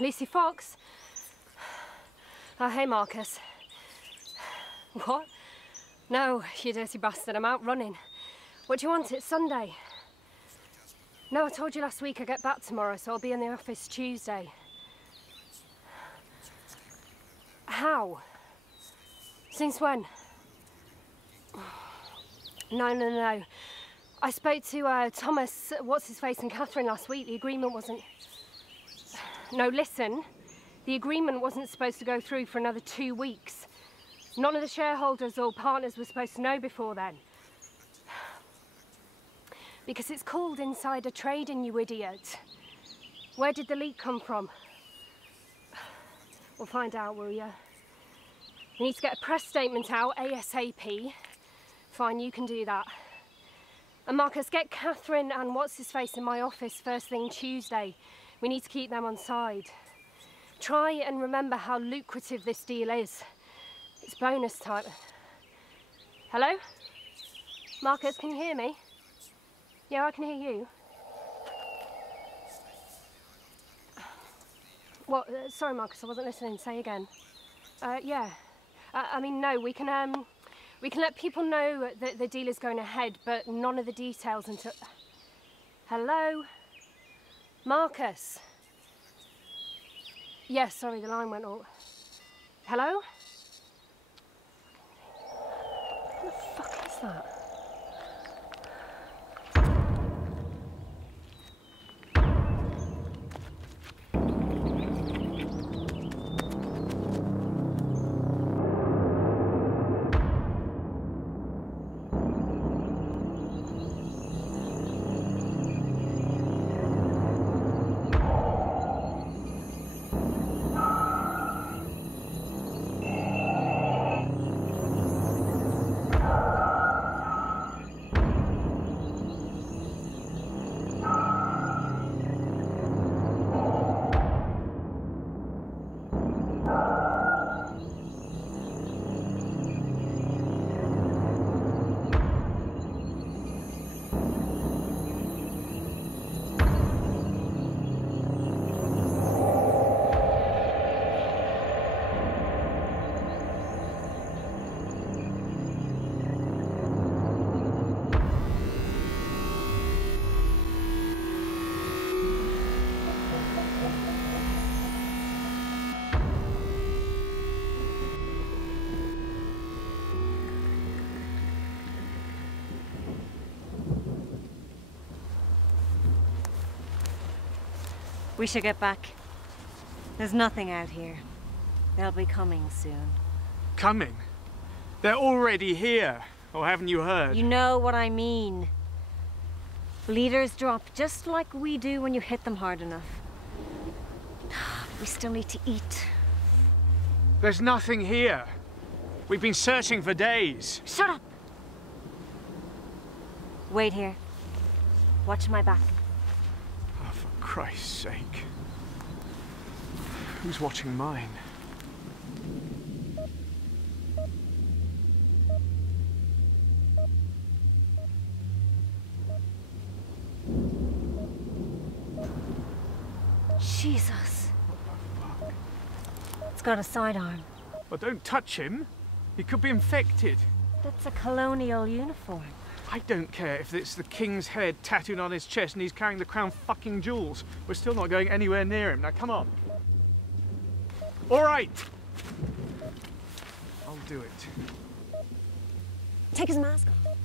Lucy Fox? Oh, hey, Marcus. What? No, you dirty bastard, I'm out running. What do you want? It's Sunday. No, I told you last week I get back tomorrow, so I'll be in the office Tuesday. How? Since when? No. I spoke to Thomas, what's-his-face, and Catherine last week. The agreement wasn't... No, listen. The agreement wasn't supposed to go through for another 2 weeks. None of the shareholders or partners were supposed to know before then. Because it's called insider trading, you idiot. Where did the leak come from? We'll find out, will ya? You need to get a press statement out ASAP. Fine, you can do that. And Marcus, get Catherine and what's-his-face in my office first thing Tuesday. We need to keep them on side. Try and remember how lucrative this deal is. It's bonus type. Hello? Marcus, can you hear me? Yeah, I can hear you. What? Sorry, Marcus, I wasn't listening. Say again. Yeah. I mean, no, we can let people know that the deal is going ahead, but none of the details until... Hello? Marcus? Yeah, sorry, the line went all... Hello? What the fuck is that? We should get back. There's nothing out here. They'll be coming soon. Coming? They're already here. Or haven't you heard? You know what I mean. Bleeders drop just like we do when you hit them hard enough. We still need to eat. There's nothing here. We've been searching for days. Shut up! Wait here. Watch my back. Oh, for Christ's sake. Who's watching mine? Jesus. What the fuck? It's got a sidearm. Well, don't touch him. He could be infected. That's a colonial uniform. I don't care if it's the king's head tattooed on his chest and he's carrying the crown fucking jewels. We're still not going anywhere near him. Now, come on. All right. I'll do it. Take his mask off.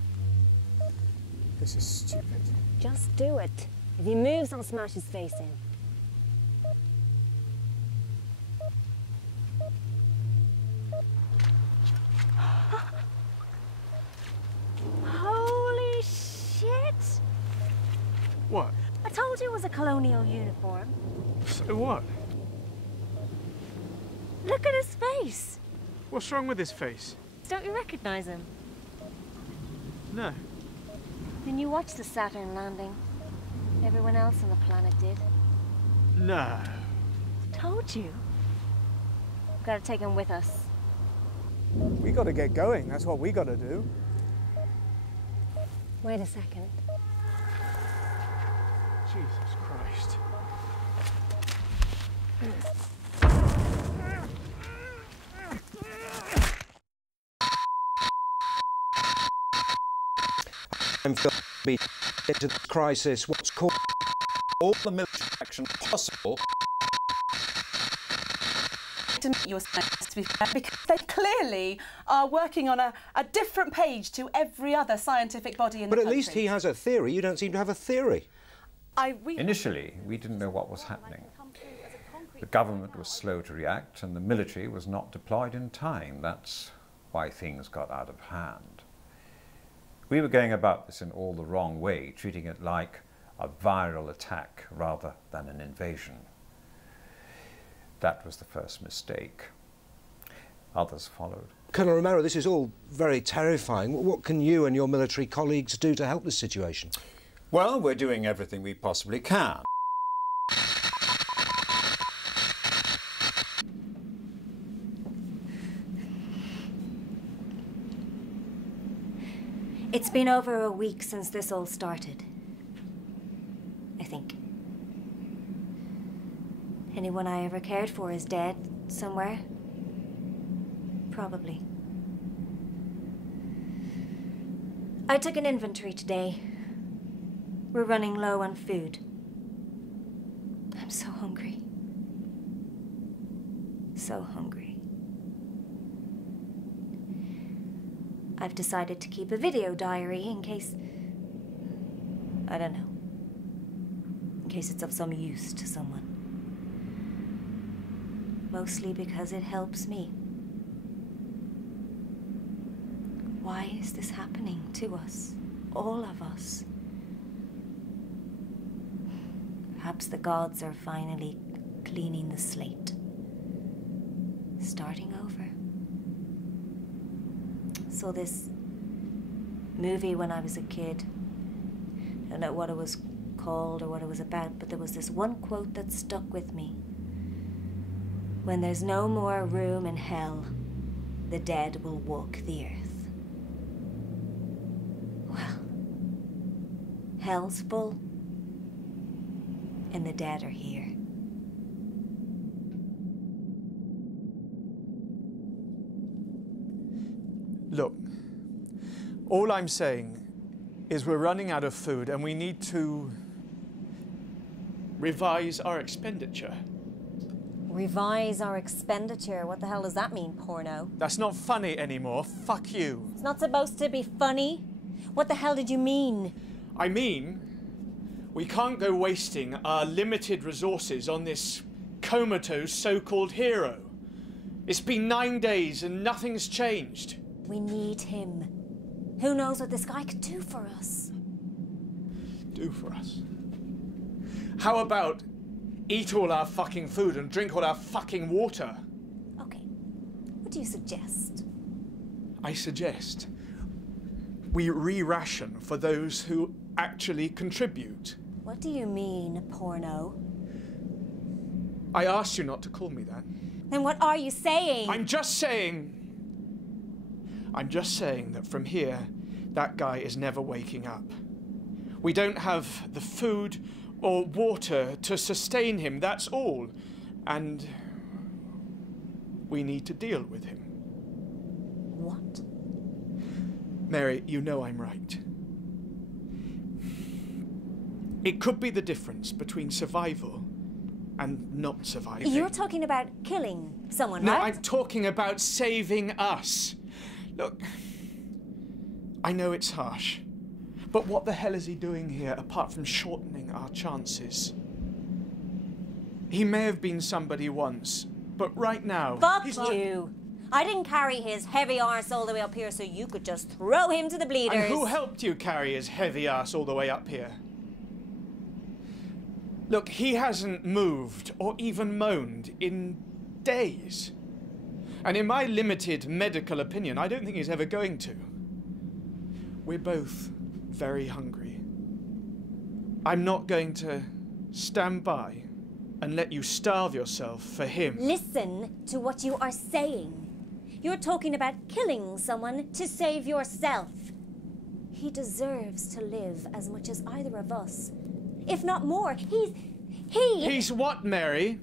This is stupid. Just do it. If he moves, I'll smash his face in. Holy shit! What? I told you it was a colonial uniform. So what? Look at his face. What's wrong with his face? Don't you recognize him? No. Then you watched the Saturn landing. Everyone else on the planet did. No. Told you. We've got to take him with us. We gotta get going, that's what we gotta do. Wait a second. Jesus Christ. I'm be into the crisis. What's called all the military action possible. To meet your scientists, to be fair, because they clearly are working on a different page to every other scientific body in the country. But at least he has a theory. You don't seem to have a theory. Initially, we didn't know what was happening. The government was slow to react and the military was not deployed in time. That's why things got out of hand. We were going about this in all the wrong way, treating it like a viral attack rather than an invasion. That was the first mistake. Others followed. Colonel Romero, this is all very terrifying. What can you and your military colleagues do to help this situation? Well, we're doing everything we possibly can. It's been over a week since this all started, I think. Anyone I ever cared for is dead somewhere. Probably. I took an inventory today. We're running low on food. I'm so hungry. So hungry. I've decided to keep a video diary in case... I don't know. In case it's of some use to someone. Mostly because it helps me. Why is this happening to us? All of us? Perhaps the gods are finally cleaning the slate. Starting over. Saw this movie when I was a kid. I don't know what it was called or what it was about, but there was this one quote that stuck with me. When there's no more room in hell, the dead will walk the earth. Well, hell's full, and the dead are here. Look, all I'm saying is we're running out of food and we need to revise our expenditure. Revise our expenditure? What the hell does that mean, porno? That's not funny anymore. Fuck you. It's not supposed to be funny. What the hell did you mean? I mean, we can't go wasting our limited resources on this comatose so-called hero. It's been 9 days and nothing's changed. We need him. Who knows what this guy could do for us? Do for us? How about eat all our fucking food and drink all our fucking water? Okay. What do you suggest? I suggest we re-ration for those who actually contribute. What do you mean, porno? I asked you not to call me that. Then what are you saying? I'm just saying that from here, that guy is never waking up. We don't have the food or water to sustain him, that's all. And we need to deal with him. What? Mary, you know I'm right. It could be the difference between survival and not surviving. You're talking about killing someone, no, right? No, I'm talking about saving us. Look, I know it's harsh, but what the hell is he doing here apart from shortening our chances? He may have been somebody once, but right now... Fuck you! I didn't carry his heavy arse all the way up here so you could just throw him to the bleeders. And who helped you carry his heavy arse all the way up here? Look, he hasn't moved or even moaned in days. And in my limited medical opinion, I don't think he's ever going to. We're both very hungry. I'm not going to stand by and let you starve yourself for him. Listen to what you are saying. You're talking about killing someone to save yourself. He deserves to live as much as either of us. If not more, He's what, Mary?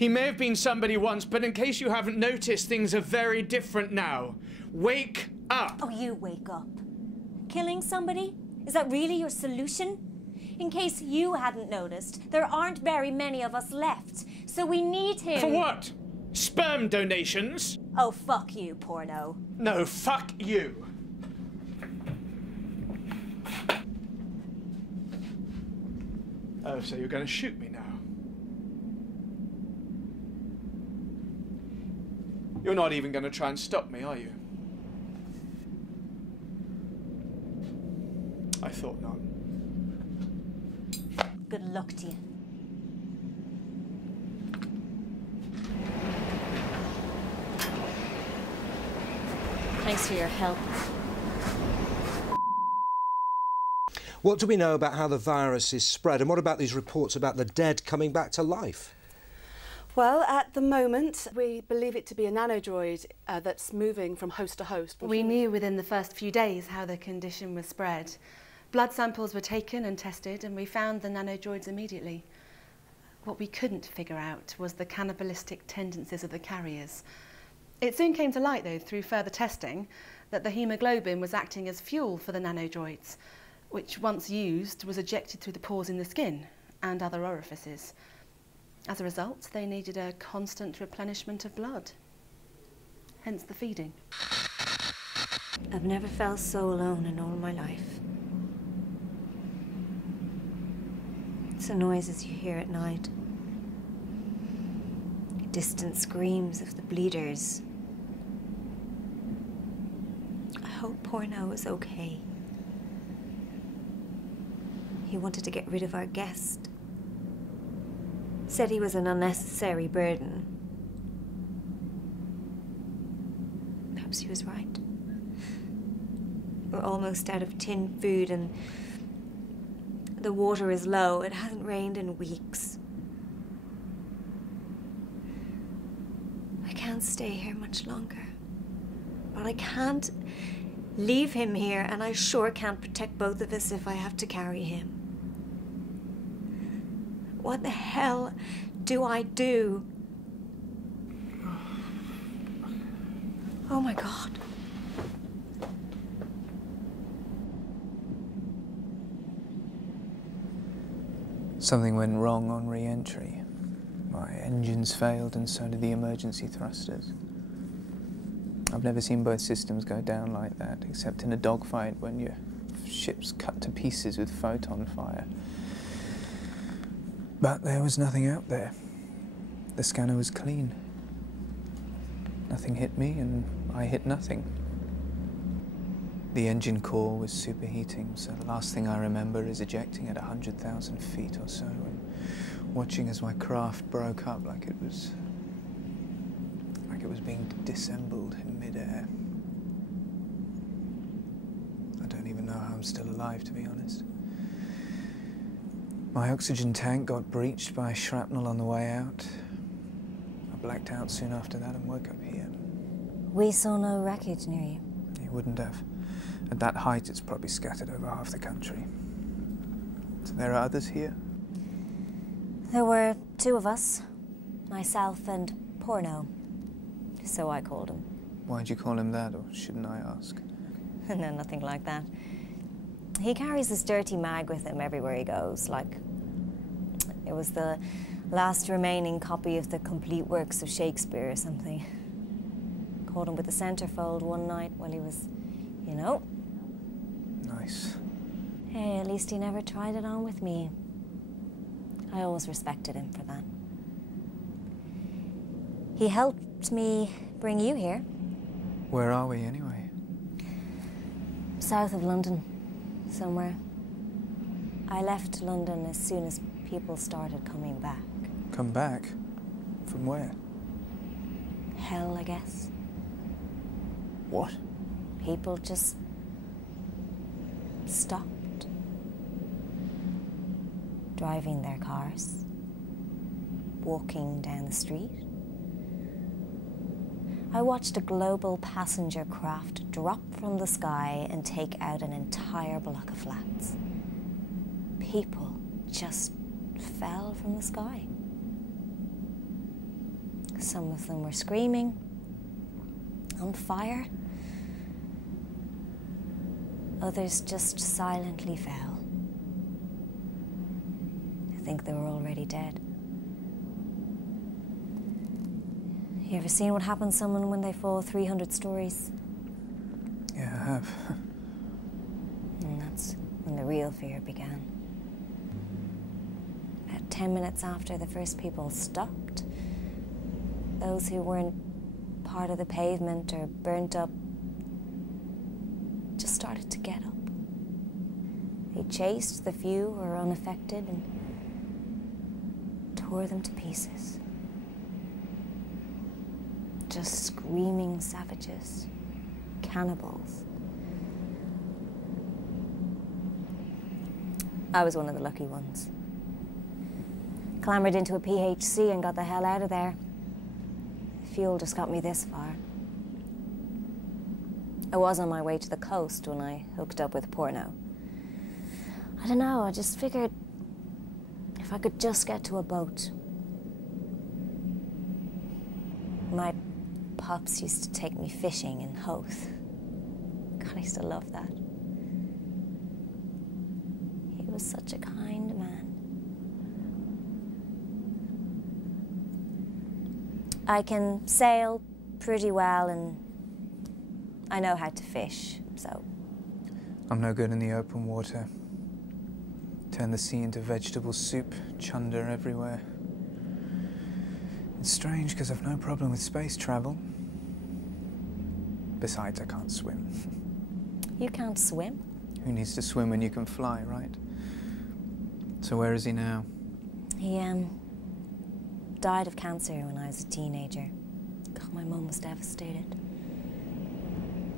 He may have been somebody once, but in case you haven't noticed, things are very different now. Wake up! Oh, you wake up. Killing somebody? Is that really your solution? In case you hadn't noticed, there aren't very many of us left, so we need him. For what? Sperm donations? Oh, fuck you, porno. No, fuck you. Oh, so you're going to shoot me now? You're not even going to try and stop me, are you? I thought not. Good luck to you. Thanks for your help. What do we know about how the virus is spread, and what about these reports about the dead coming back to life? Well, at the moment, we believe it to be a nanodroid that's moving from host to host. We knew within the first few days how the condition was spread. Blood samples were taken and tested, and we found the nanodroids immediately. What we couldn't figure out was the cannibalistic tendencies of the carriers. It soon came to light, though, through further testing, that the haemoglobin was acting as fuel for the nanodroids, which, once used, was ejected through the pores in the skin and other orifices. As a result, they needed a constant replenishment of blood, hence the feeding. I've never felt so alone in all my life. It's the noises you hear at night. Distant screams of the bleeders. I hope Porno is okay. He wanted to get rid of our guest. Said he was an unnecessary burden. Perhaps he was right. We're almost out of tinned food and the water is low. It hasn't rained in weeks. I can't stay here much longer. But I can't leave him here, and I sure can't protect both of us if I have to carry him. What the hell do I do? Oh my God. Something went wrong on re-entry. My engines failed and so did the emergency thrusters. I've never seen both systems go down like that, except in a dogfight when your ship's cut to pieces with photon fire. But there was nothing out there. The scanner was clean. Nothing hit me and I hit nothing. The engine core was superheating, so the last thing I remember is ejecting at 100,000 feet or so and watching as my craft broke up like it was being disassembled in midair. I don't even know how I'm still alive, to be honest. My oxygen tank got breached by shrapnel on the way out. I blacked out soon after that and woke up here. We saw no wreckage near you. You wouldn't have. At that height, it's probably scattered over half the country. So there are others here? There were two of us, myself and Porno. So I called him. Why'd you call him that, or shouldn't I ask? No, nothing like that. He carries this dirty mag with him everywhere he goes, like it was the last remaining copy of the complete works of Shakespeare or something. Caught him with the centerfold one night while he was, you know. Nice. Hey, at least he never tried it on with me. I always respected him for that. He helped me bring you here. Where are we, anyway? South of London, somewhere. I left London as soon as people started coming back. Come back? From where? Hell, I guess. What? People just stopped driving their cars, walking down the street. I watched a global passenger craft drop from the sky and take out an entire block of flats. People just fell from the sky. Some of them were screaming, on fire. Others just silently fell. I think they were already dead. You ever seen what happens to someone when they fall 300 stories? Yeah, I have. And that's when the real fear began. About 10 minutes after the first people stopped, those who weren't part of the pavement or burnt up just started to get up. They chased the few who were unaffected and tore them to pieces. Just screaming savages, cannibals. I was one of the lucky ones. Clambered into a PHC and got the hell out of there. The fuel just got me this far. I was on my way to the coast when I hooked up with porno. I don't know, I just figured if I could just get to a boat. My pops used to take me fishing in Hoth. God, I used to love that. He was such a kind man. I can sail pretty well and I know how to fish, so. I'm no good in the open water. Turn the sea into vegetable soup, chunder everywhere. It's strange because I've no problem with space travel. Besides, I can't swim. You can't swim? Who needs to swim when you can fly, right? So where is he now? He, died of cancer when I was a teenager. God, my mum was devastated.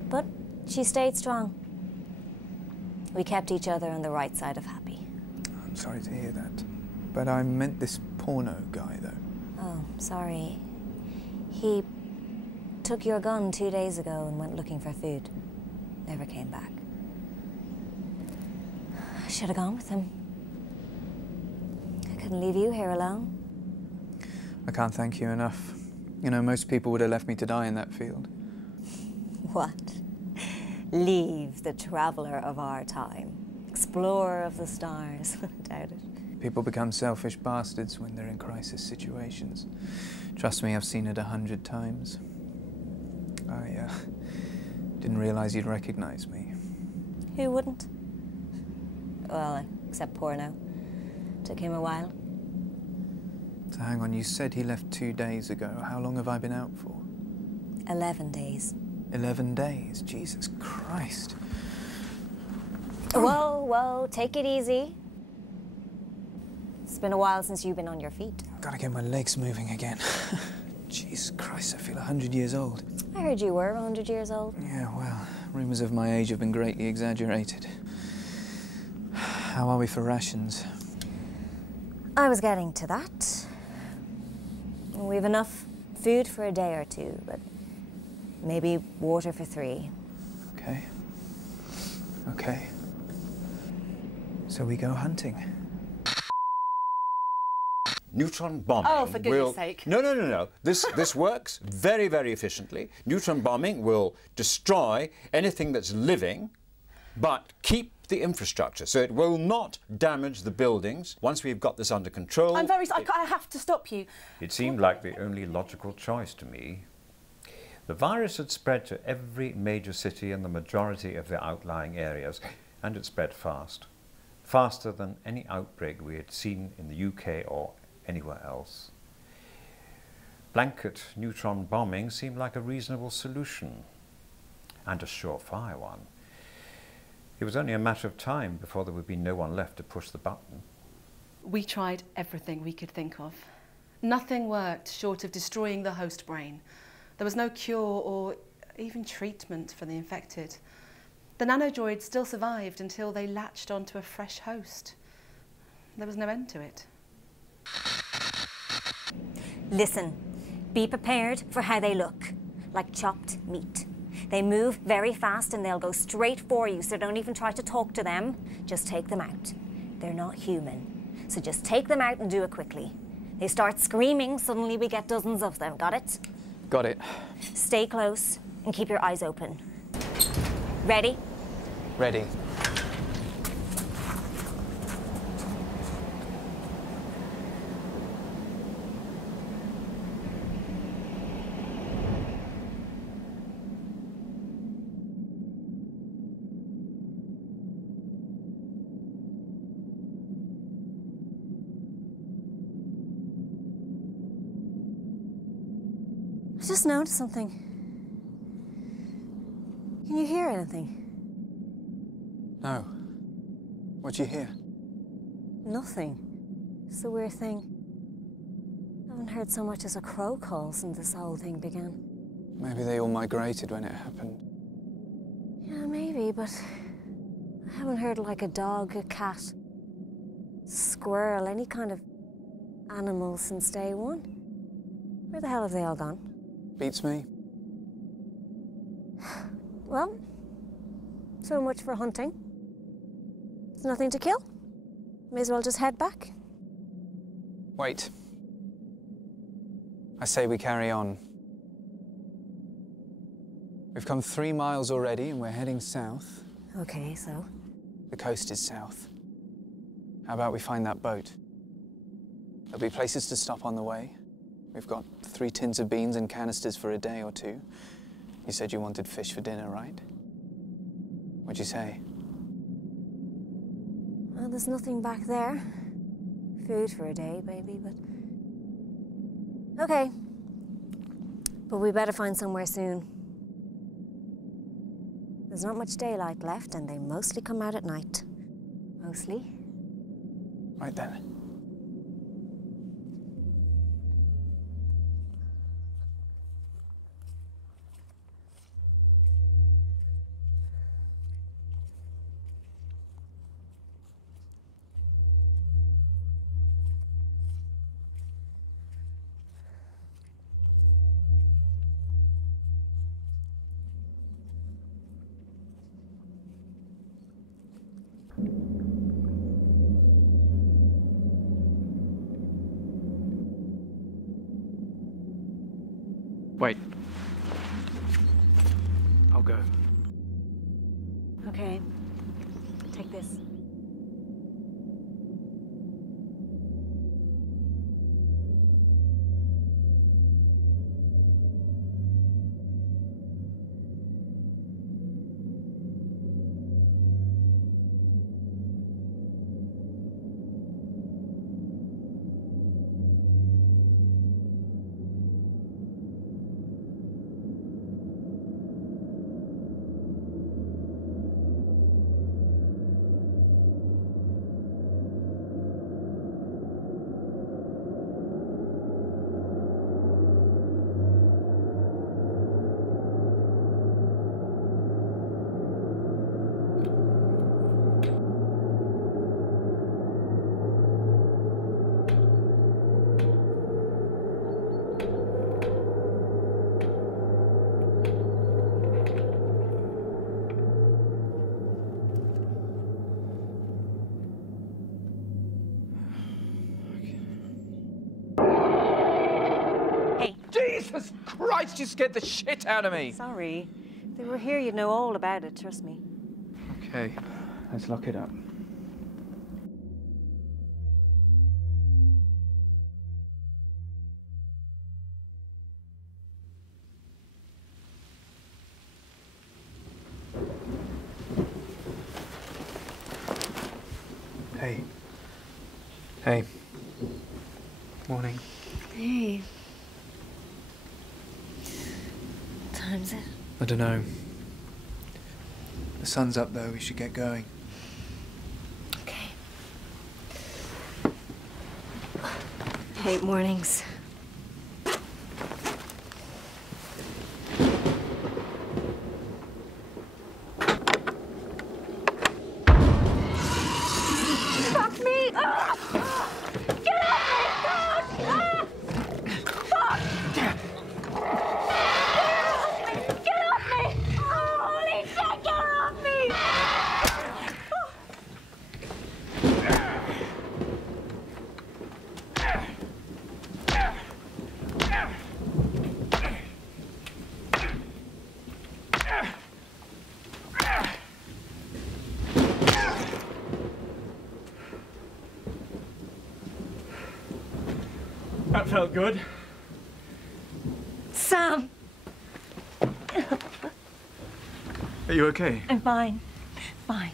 But she stayed strong. We kept each other on the right side of happy. I'm sorry to hear that. But I meant this porno guy, though. Oh, sorry. He took your gun 2 days ago and went looking for food. Never came back. I should have gone with him. I couldn't leave you here alone. I can't thank you enough. You know, most people would have left me to die in that field. What? Leave the traveler of our time. Explorer of the stars. I doubt it. People become selfish bastards when they're in crisis situations. Trust me, I've seen it 100 times. I didn't realize you'd recognize me. Who wouldn't? Well, except porno. Took him a while. So hang on, you said he left 2 days ago. How long have I been out for? 11 days. 11 days? Jesus Christ. Whoa, whoa, take it easy. It's been a while since you've been on your feet. I've got to get my legs moving again. Jesus Christ, I feel 100 years old. I heard you were 100 years old. Yeah, well, rumours of my age have been greatly exaggerated. How are we for rations? I was getting to that. We've enough food for a day or two, but maybe water for 3. Okay. Okay. So we go hunting. Neutron bombing. Oh, for goodness sake. No. This works very, very efficiently. Neutron bombing will destroy anything that's living, but keep the infrastructure. So it will not damage the buildings once we've got this under control. I'm very sorry, I have to stop you. It seemed like the only logical choice to me. The virus had spread to every major city and the majority of the outlying areas, and it spread fast. Faster than any outbreak we had seen in the UK or anywhere else. Blanket neutron bombing seemed like a reasonable solution, and a surefire one. It was only a matter of time before there would be no one left to push the button. We tried everything we could think of. Nothing worked short of destroying the host brain. There was no cure or even treatment for the infected. The nanodroids still survived until they latched onto a fresh host. There was no end to it. Listen, be prepared for how they look, like chopped meat. They move very fast and they'll go straight for you, so don't even try to talk to them. Just take them out. They're not human, so just take them out and do it quickly. They start screaming, suddenly we get dozens of them, got it? Got it. Stay close and keep your eyes open. Ready? Ready. I just noticed something. Can you hear anything? No. What'd you hear? Nothing. It's a weird thing. I haven't heard so much as a crow call since this whole thing began. Maybe they all migrated when it happened. Yeah, maybe, but I haven't heard like a dog, a cat, squirrel, any kind of animal since day one. Where the hell have they all gone? Beats me. Well, so much for hunting. There's nothing to kill. May as well just head back. Wait. I say we carry on. We've come 3 miles already and we're heading south. Okay, so? The coast is south. How about we find that boat? There'll be places to stop on the way. We've got 3 tins of beans and canisters for a day or 2. You said you wanted fish for dinner, right? What'd you say? Well, there's nothing back there. Food for a day, maybe, but... Okay. But we better find somewhere soon. There's not much daylight left, and they mostly come out at night. Mostly. Right then. Wait. I'll go. Okay. Take this. Jesus Christ, you scared the shit out of me! Sorry. If they were here, you'd know all about it, trust me. Okay, let's lock it up. Hey. Hey. Morning. Hey. What time's it? I don't know. The sun's up though, we should get going. Okay. Hate mornings. Fuck me! Ah! Get off me! God! Ah! Fuck! Get off me! Get off me! Oh, holy shit! Get off me! felt good. Sam! Are you okay? I'm fine. Fine.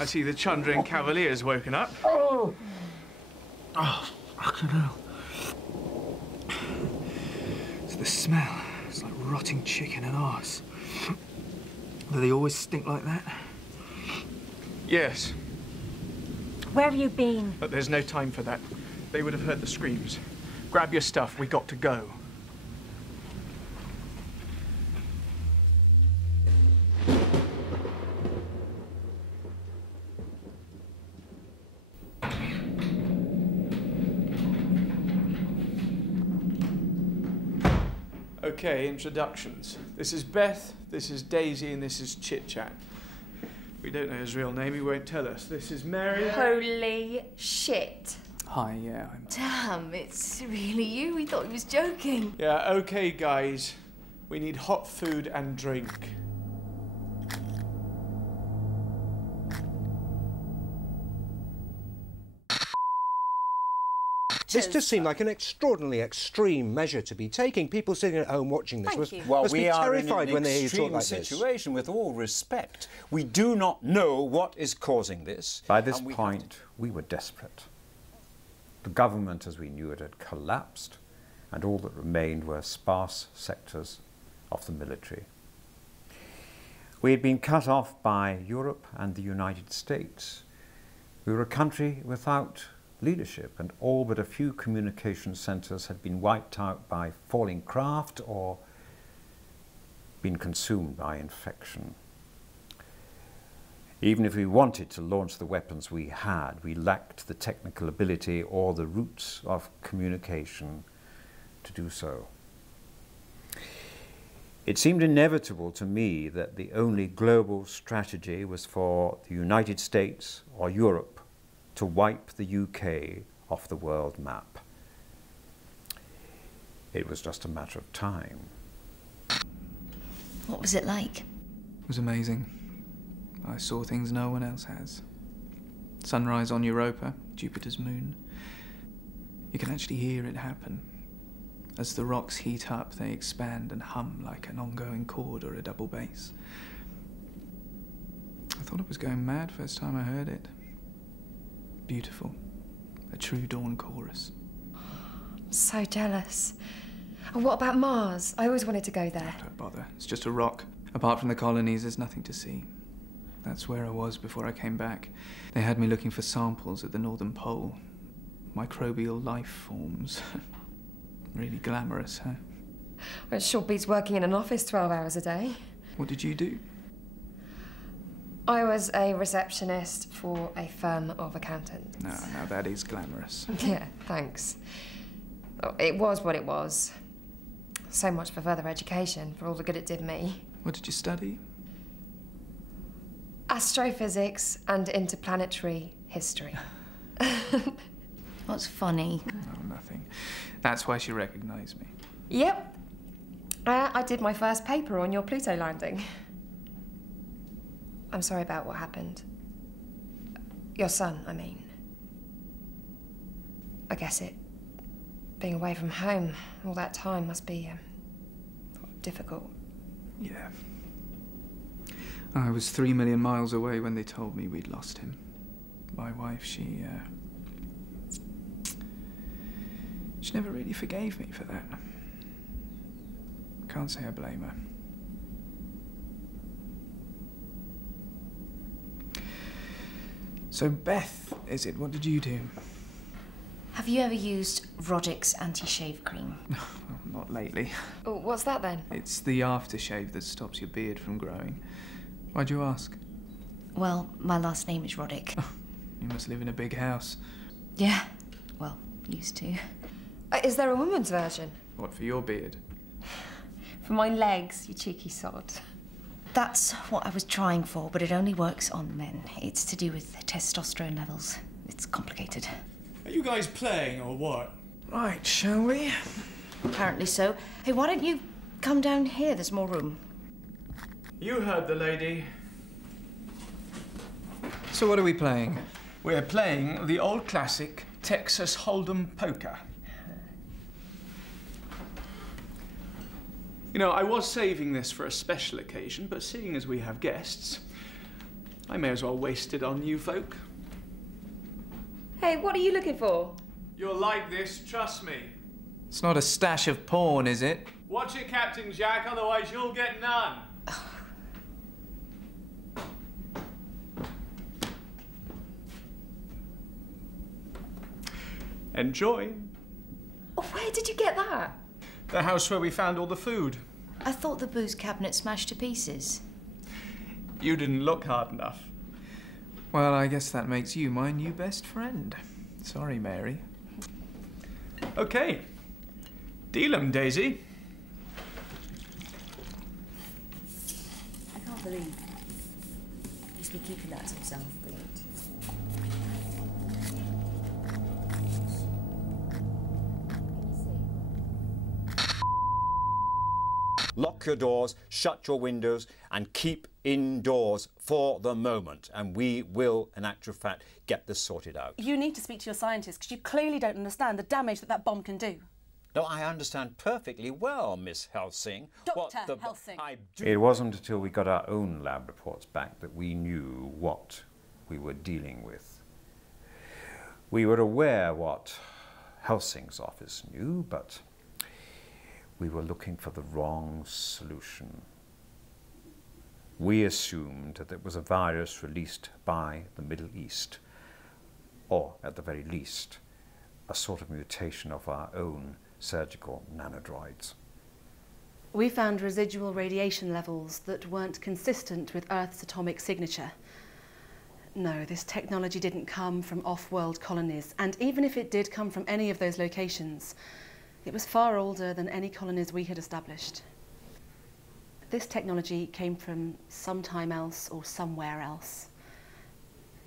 I see the Chandran Cavalier's woken up. Oh, fucking hell. It's the smell. It's like rotting chicken and arse. Do they always stink like that? Yes, Where have you been? but there's no time for that. They would have heard the screams. Grab your stuff, we got to go. Okay, introductions. This is Beth, this is Daisy, and this is Chit Chat. We don't know his real name, he won't tell us. This is Mary. Holy shit. Hi, yeah, I'm... Damn, it's really you. We thought he was joking. Yeah, okay, guys. We need hot food and drink. This does seem like an extraordinarily extreme measure to be taking. People sitting at home watching this must we be are terrified in when an they hear you talk extreme like this. situation, with all respect. We do not know what is causing this. By this point, we were desperate. The government as we knew it had collapsed, and all that remained were sparse sectors of the military. We had been cut off by Europe and the United States. We were a country without leadership, and all but a few communication centres had been wiped out by falling craft or been consumed by infection. Even if we wanted to launch the weapons we had, we lacked the technical ability or the routes of communication to do so. It seemed inevitable to me that the only global strategy was for the United States or Europe to wipe the UK off the world map. It was just a matter of time. What was it like? It was amazing. I saw things no one else has. Sunrise on Europa, Jupiter's moon. You can actually hear it happen. As the rocks heat up, they expand and hum like an ongoing chord or a double bass. I thought I was going mad first time I heard it. Beautiful. A true dawn chorus. I'm so jealous. And what about Mars? I always wanted to go there. Don't bother. It's just a rock. Apart from the colonies, there's nothing to see. That's where I was before I came back. They had me looking for samples at the Northern Pole. Microbial life forms. Really glamorous, huh? Well, it sure beats working in an office 12 hours a day. What did you do? I was a receptionist for a firm of accountants. No, that is glamorous. Yeah, thanks. Oh, it was what it was. So much for further education, for all the good it did me. What did you study? Astrophysics and interplanetary history. What's funny? Oh, nothing. That's why she recognised me. Yep. I did my first paper on your Pluto landing. I'm sorry about what happened. Your son, I mean. I guess being away from home all that time must be difficult. Yeah. I was 3 million miles away when they told me we'd lost him. My wife, she never really forgave me for that. Can't say I blame her. So, Beth, is it? What did you do? Have you ever used Roddick's anti-shave cream? Not lately. Oh, what's that then? It's the aftershave that stops your beard from growing. Why'd you ask? Well, my last name is Roddick. Oh, you must live in a big house. Yeah, well, used to. Is there a woman's version? What, for your beard? For my legs, you cheeky sod. That's what I was trying for, but it only works on men. It's to do with testosterone levels. It's complicated. Are you guys playing or what? Right, shall we? Apparently so. Hey, why don't you come down here? There's more room. You heard the lady. So what are we playing? We're playing the old classic Texas Hold'em poker. You know, I was saving this for a special occasion, but seeing as we have guests, I may as well waste it on you folk. Hey, what are you looking for? You'll like this, trust me. It's not a stash of porn, is it? Watch it, Captain Jack, otherwise you'll get none. Enjoy. Oh, where did you get that? The house where we found all the food. I thought the booze cabinet smashed to pieces. You didn't look hard enough. Well, I guess that makes you my new best friend. Sorry, Mary. Okay. Deal 'em, Daisy. I can't believe he's been keeping that to himself. Lock your doors, shut your windows, and keep indoors for the moment. And we will, in actual fact, get this sorted out. You need to speak to your scientists because you clearly don't understand the damage that that bomb can do. No, I understand perfectly well, Miss Helsing. Dr. Helsing. It wasn't until we got our own lab reports back that we knew what we were dealing with. We were aware what Helsing's office knew, but we were looking for the wrong solution. We assumed that it was a virus released by the Middle East, or at the very least, a sort of mutation of our own surgical nanodroids. We found residual radiation levels that weren't consistent with Earth's atomic signature. No, this technology didn't come from off-world colonies, and even if it did come from any of those locations, it was far older than any colonies we had established. This technology came from sometime else or somewhere else.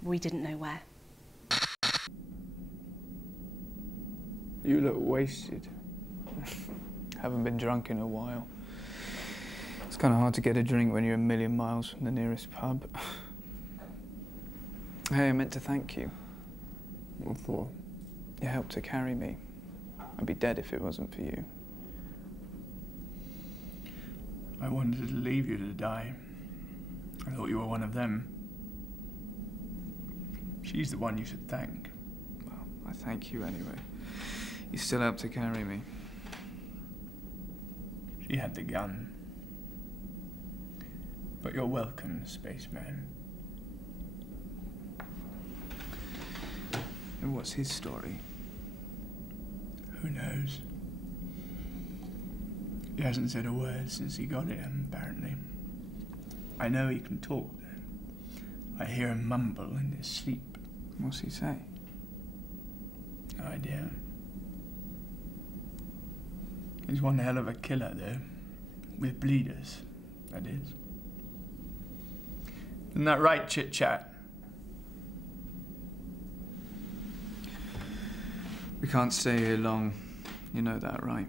We didn't know where. You look wasted. Haven't been drunk in a while. It's kind of hard to get a drink when you're a million miles from the nearest pub. Hey, I meant to thank you. What for? You helped to carry me. I'd be dead if it wasn't for you. I wanted to leave you to die. I thought you were one of them. She's the one you should thank. Well, I thank you anyway. You still helped to carry me. She had the gun. But you're welcome, spaceman. And what's his story? Who knows? He hasn't said a word since he got it, apparently. I know he can talk, though. I hear him mumble in his sleep. What's he say? No idea. He's one hell of a killer, though. With bleeders, that is. Isn't that right, chit-chat? We can't stay here long. You know that, right?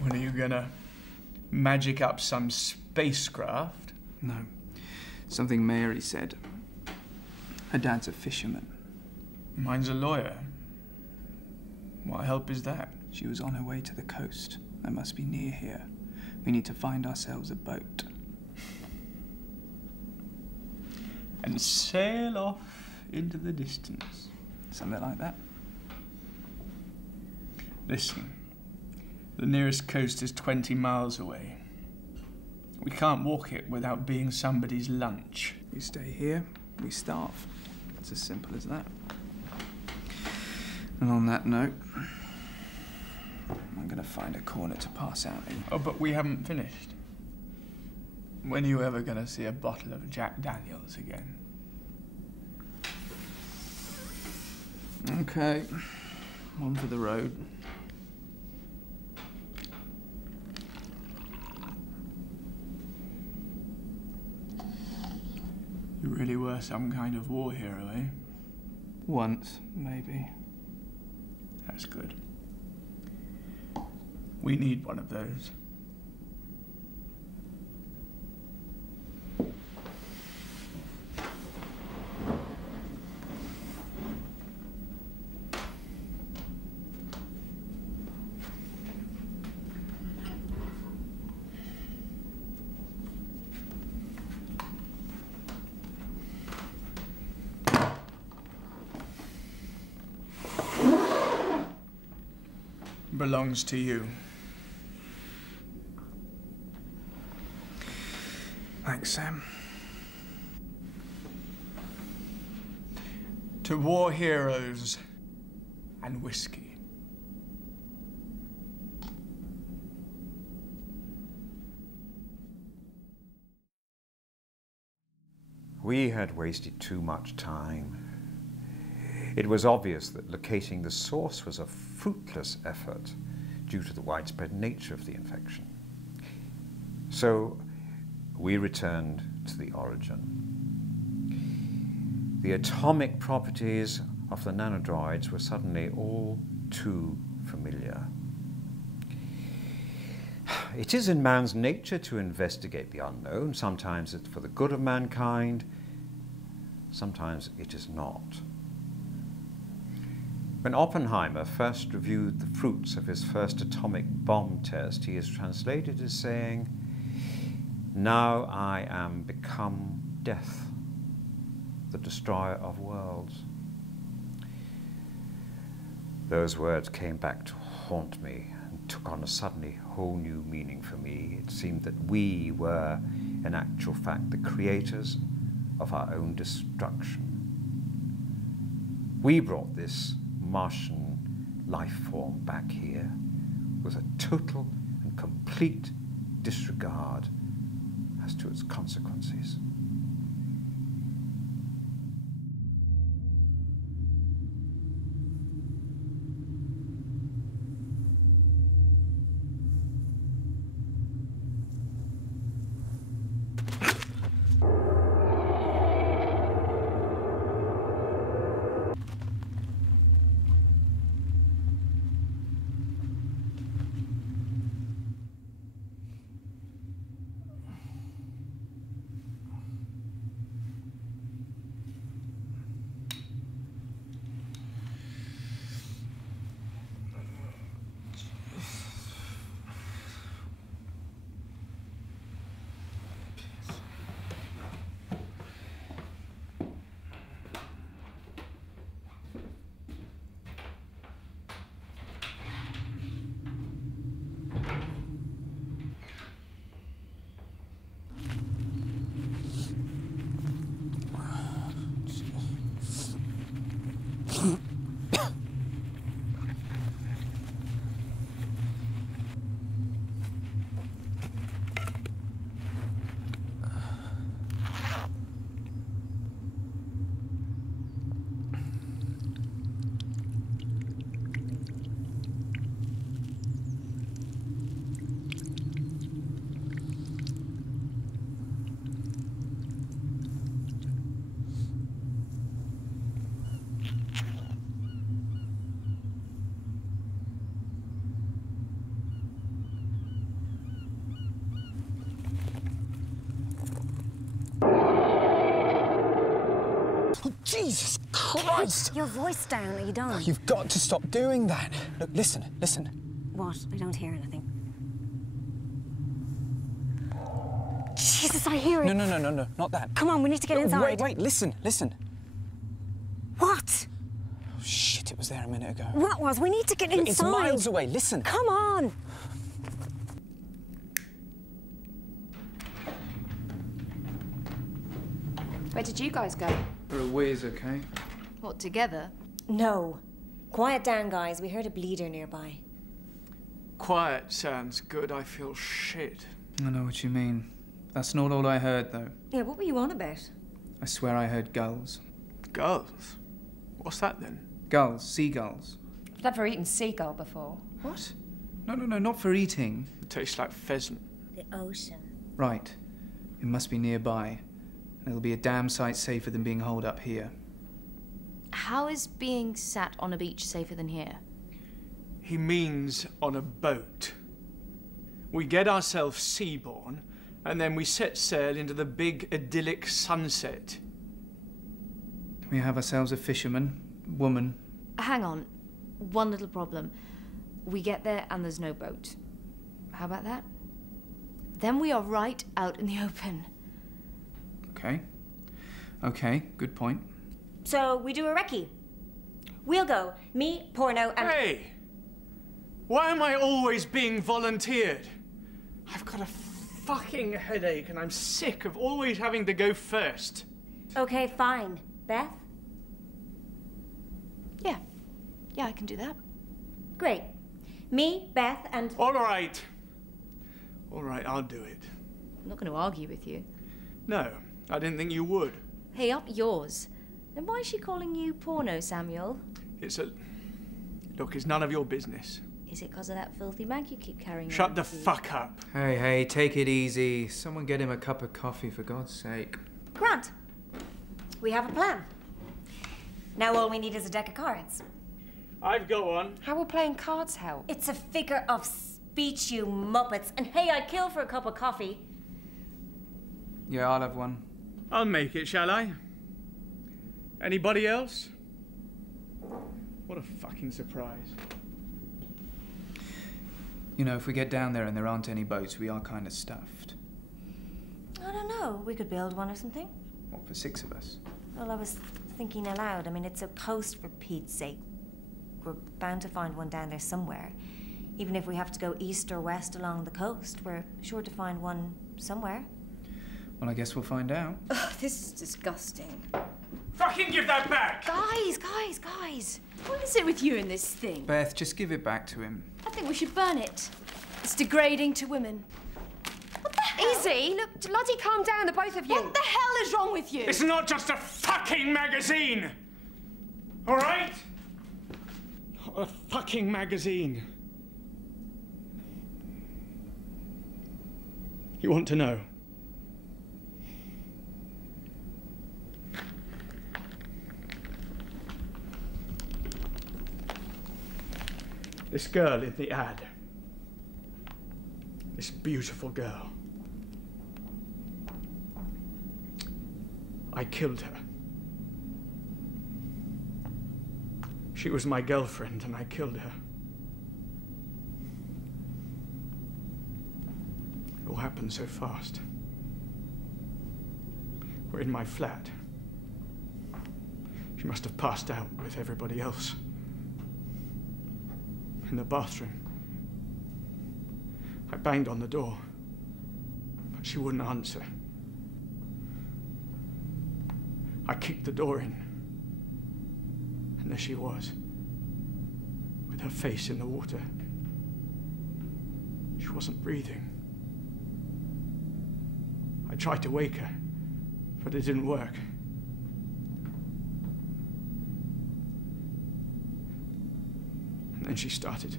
When are you gonna magic up some spacecraft? No. Something Mary said. Her dad's a fisherman. Mine's a lawyer. What help is that? She was on her way to the coast. They must be near here. We need to find ourselves a boat. And sail off into the distance. Something like that. Listen, the nearest coast is 20 miles away. We can't walk it without being somebody's lunch. We stay here, we starve. It's as simple as that. And on that note, I'm gonna find a corner to pass out in. Oh, but we haven't finished. When are you ever gonna see a bottle of Jack Daniels again? Okay, one for the road. You really were some kind of war hero, eh? Once, maybe. That's good. We need one of those. Belongs to you. Thanks, Sam. To war heroes and whiskey. We had wasted too much time. It was obvious that locating the source was a fruitless effort due to the widespread nature of the infection. So we returned to the origin. The atomic properties of the nanodroids were suddenly all too familiar. It is in man's nature to investigate the unknown. Sometimes it's for the good of mankind, sometimes it is not. When Oppenheimer first reviewed the fruits of his first atomic bomb test, he is translated as saying, "Now I am become death, the destroyer of worlds." Those words came back to haunt me and took on a suddenly whole new meaning for me. It seemed that we were, in actual fact, the creators of our own destruction. We brought this Martian life form back here with a total and complete disregard as to its consequences. Jesus Christ! Your voice down, are you done? Oh, you've got to stop doing that. Look, listen, listen. What? I don't hear anything. Jesus, I hear it. No, not that. Come on, we need to get inside. Wait, listen. What? Oh, shit, it was there a minute ago. What was? We need to get inside. It's miles away, listen. Come on. Where did you guys go? For a whiz, okay? What, together? No. Quiet down, guys. We heard a bleeder nearby. Quiet sounds good. I feel shit. I know what you mean. That's not all I heard, though. Yeah, what were you on about? I swear I heard gulls. Gulls? What's that then? Gulls, seagulls. I've never eaten seagull before. What? No, not for eating. It tastes like pheasant. The ocean. Right. It must be nearby. And it'll be a damn sight safer than being holed up here. How is being sat on a beach safer than here? He means on a boat. We get ourselves seaborne, and then we set sail into the big idyllic sunset. We have ourselves a fisherman, woman. Hang on. One little problem. We get there and there's no boat. How about that? Then we are right out in the open. Okay. Okay, good point. So we do a recce. We'll go. Me, porno, and... Hey! Why am I always being volunteered? I've got a fucking headache and I'm sick of always having to go first. Okay, fine. Beth? Yeah. Yeah, I can do that. Great. Me, Beth, and... All right. All right, I'll do it. I'm not going to argue with you. No, I didn't think you would. Hey, up yours. Then why is she calling you porno, Samuel? It's a... Look, it's none of your business. Is it because of that filthy mag you keep carrying Shut around the with you? fuck up. Hey, hey, take it easy. Someone get him a cup of coffee, for God's sake. Grant. We have a plan. Now all we need is a deck of cards. I've got one. How will playing cards help? It's a figure of speech, you muppets. And hey, I'd kill for a cup of coffee. Yeah, I'll have one. I'll make it, shall I? Anybody else? What a fucking surprise. You know, if we get down there and there aren't any boats, we are kind of stuffed. I don't know. We could build one or something. What, for 6 of us? Well, I was thinking aloud. I mean, it's a coast, for Pete's sake. We're bound to find one down there somewhere. Even if we have to go east or west along the coast, we're sure to find one somewhere. Well, I guess we'll find out. Ugh, this is disgusting. Fucking give that back! Guys! What is it with you and this thing? Beth, just give it back to him. I think we should burn it. It's degrading to women. What the hell? Easy! Look, bloody calm down, the both of you. What the hell is wrong with you? It's not just a fucking magazine! All right? Not a fucking magazine. You want to know? This girl in the ad. This beautiful girl. I killed her. She was my girlfriend and I killed her. It all happened so fast. We're in my flat. She must have passed out with everybody else. In the bathroom. I banged on the door, but she wouldn't answer. I kicked the door in, and there she was, with her face in the water. She wasn't breathing. I tried to wake her, but it didn't work. And then she started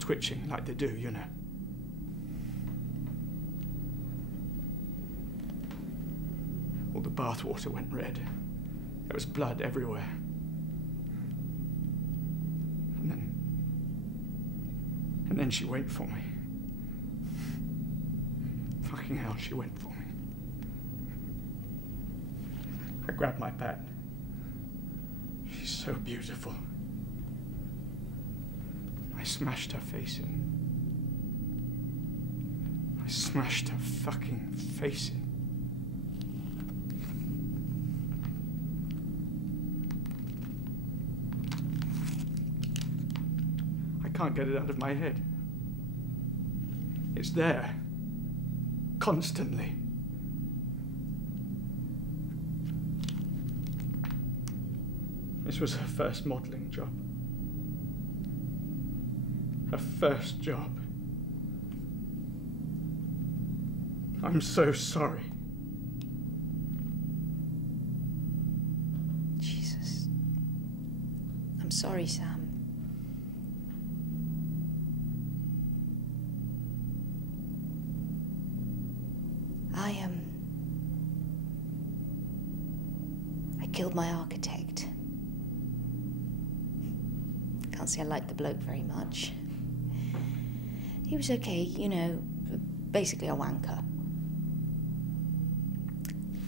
twitching like they do, you know. All the bath water went red. There was blood everywhere. And then she went for me. Fucking hell, she went for me. I grabbed my bat. She's so beautiful. I smashed her face in. I smashed her fucking face in. I can't get it out of my head. It's there. Constantly. This was her first modelling job. Her first job. I'm so sorry. Jesus. I'm sorry, Sam. I killed my architect. can't say I liked the bloke very much. He was okay, you know, basically a wanker.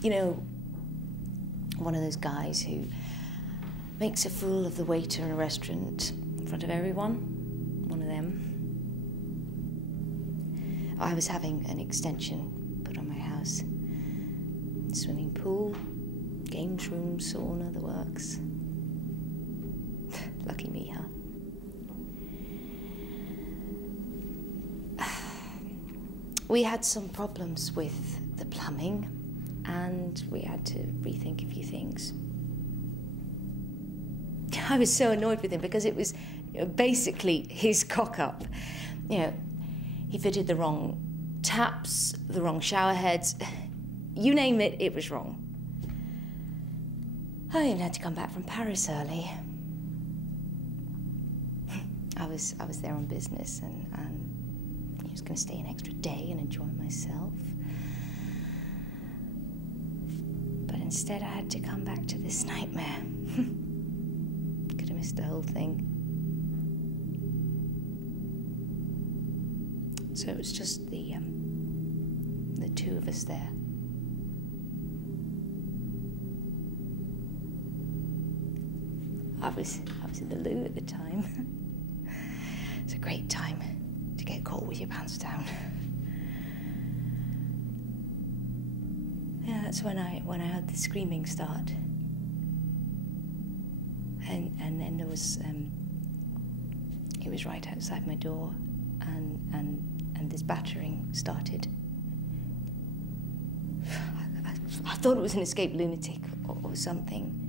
You know, one of those guys who makes a fool of the waiter in a restaurant in front of everyone. One of them. I was having an extension put on my house. Swimming pool, games room, sauna, the works. Lucky me, huh? We had some problems with the plumbing, and we had to rethink a few things. I was so annoyed with him because it was basically his cock-up. You know, he fitted the wrong taps, the wrong shower heads. You name it, it was wrong. I even had to come back from Paris early. I was there on business, and I was going to stay an extra day and enjoy myself. But instead I had to come back to this nightmare. Could have missed the whole thing. So it was just the two of us there. I was in the loo at the time. It's a great time to get caught with your pants down. Yeah, that's when I heard the screaming start. And then there was it was right outside my door, and this battering started. I thought it was an escaped lunatic or something.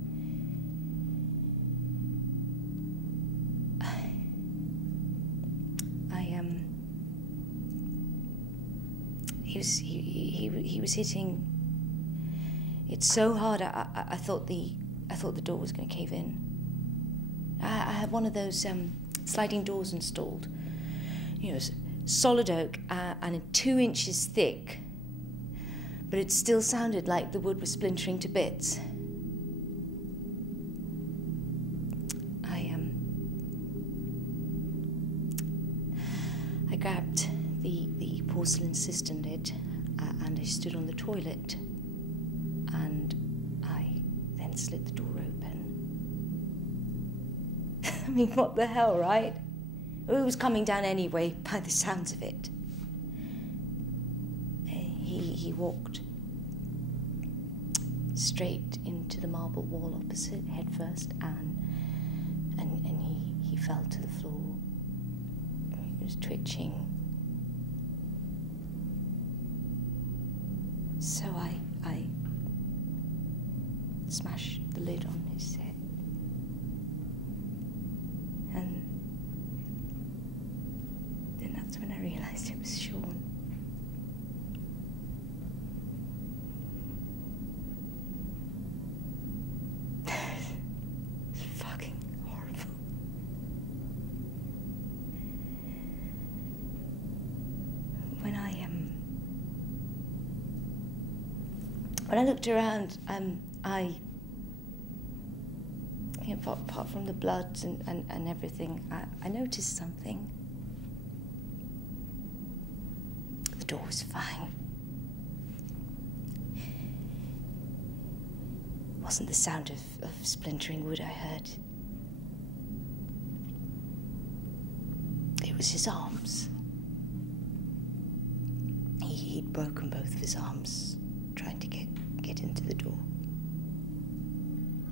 He was hitting it so hard. I thought the door was going to cave in. I had one of those sliding doors installed, you know, solid oak and 2 inches thick, but it still sounded like the wood was splintering to bits. I grabbed the porcelain cistern lid and I stood on the toilet, and I then slid the door open. I mean, what the hell, right? It was coming down anyway, by the sounds of it. He walked straight into the marble wall opposite, head first, and he fell to the floor. He was twitching. So I smashed the lid on his head. And then that's when I realized it was Sean. It's fucking horrible. When I looked around, apart from the blood and everything, I noticed something. The door was fine. It wasn't the sound of splintering wood I heard. It was his arms. He'd broken both of his arms trying to get into the door.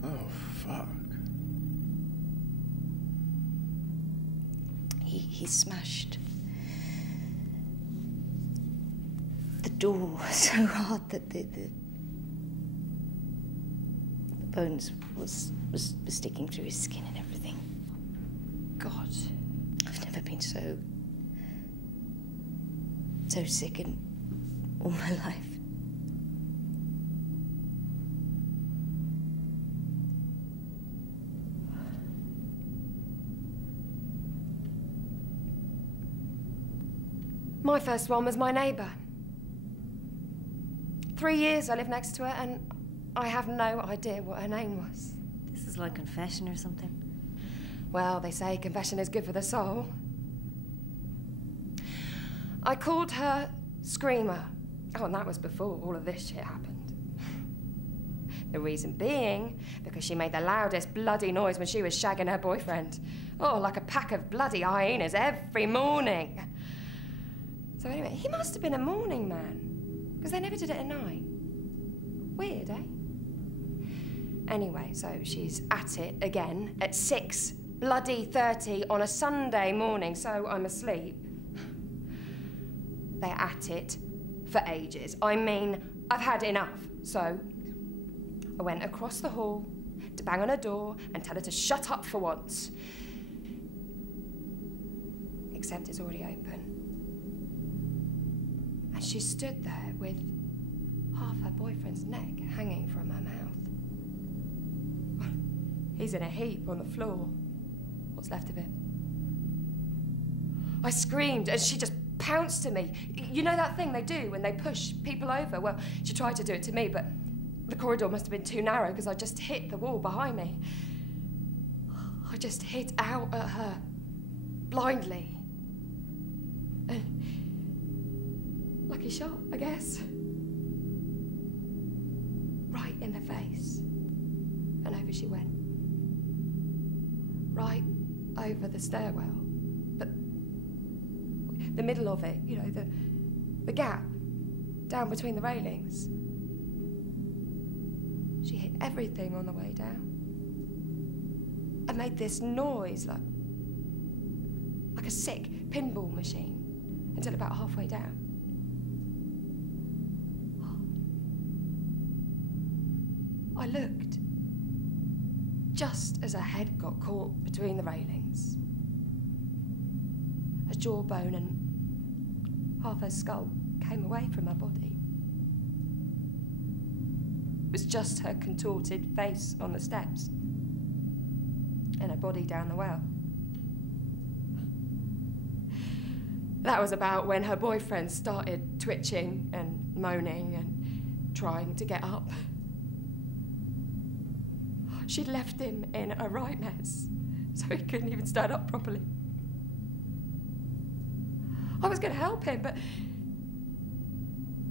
Oh, fuck. He smashed the door so hard that the bones was sticking through his skin and everything. God, I've never been so sick in all my life. My first one was my neighbour. 3 years I lived next to her, and I have no idea what her name was. This is like confession or something. Well, they say confession is good for the soul. I called her Screamer. Oh, and that was before all of this shit happened. The reason being, because she made the loudest bloody noise when she was shagging her boyfriend. Oh, like a pack of bloody hyenas every morning. So anyway, he must have been a morning man, because they never did it at night. Weird, eh? Anyway, so she's at it again at 6:30 on a Sunday morning, so I'm asleep. They're at it for ages. I mean, I've had enough. So I went across the hall to bang on her door and tell her to shut up for once. Except it's already open. And she stood there with half her boyfriend's neck hanging from her mouth. He's in a heap on the floor. What's left of him. I screamed and she just pounced at me. You know that thing they do when they push people over? Well, she tried to do it to me, but the corridor must have been too narrow because I just hit the wall behind me. I just hit out at her, blindly. Lucky shot, I guess. Right in the face. And over she went. Right over the stairwell. The middle of it, you know, the gap down between the railings. She hit everything on the way down. I made this noise like a sick pinball machine until about halfway down. I looked just as her head got caught between the railings. Her jawbone and half her skull came away from her body. It was just her contorted face on the steps and her body down the well. That was about when her boyfriend started twitching and moaning and trying to get up. She'd left him in a right mess, so he couldn't even stand up properly. I was going to help him, but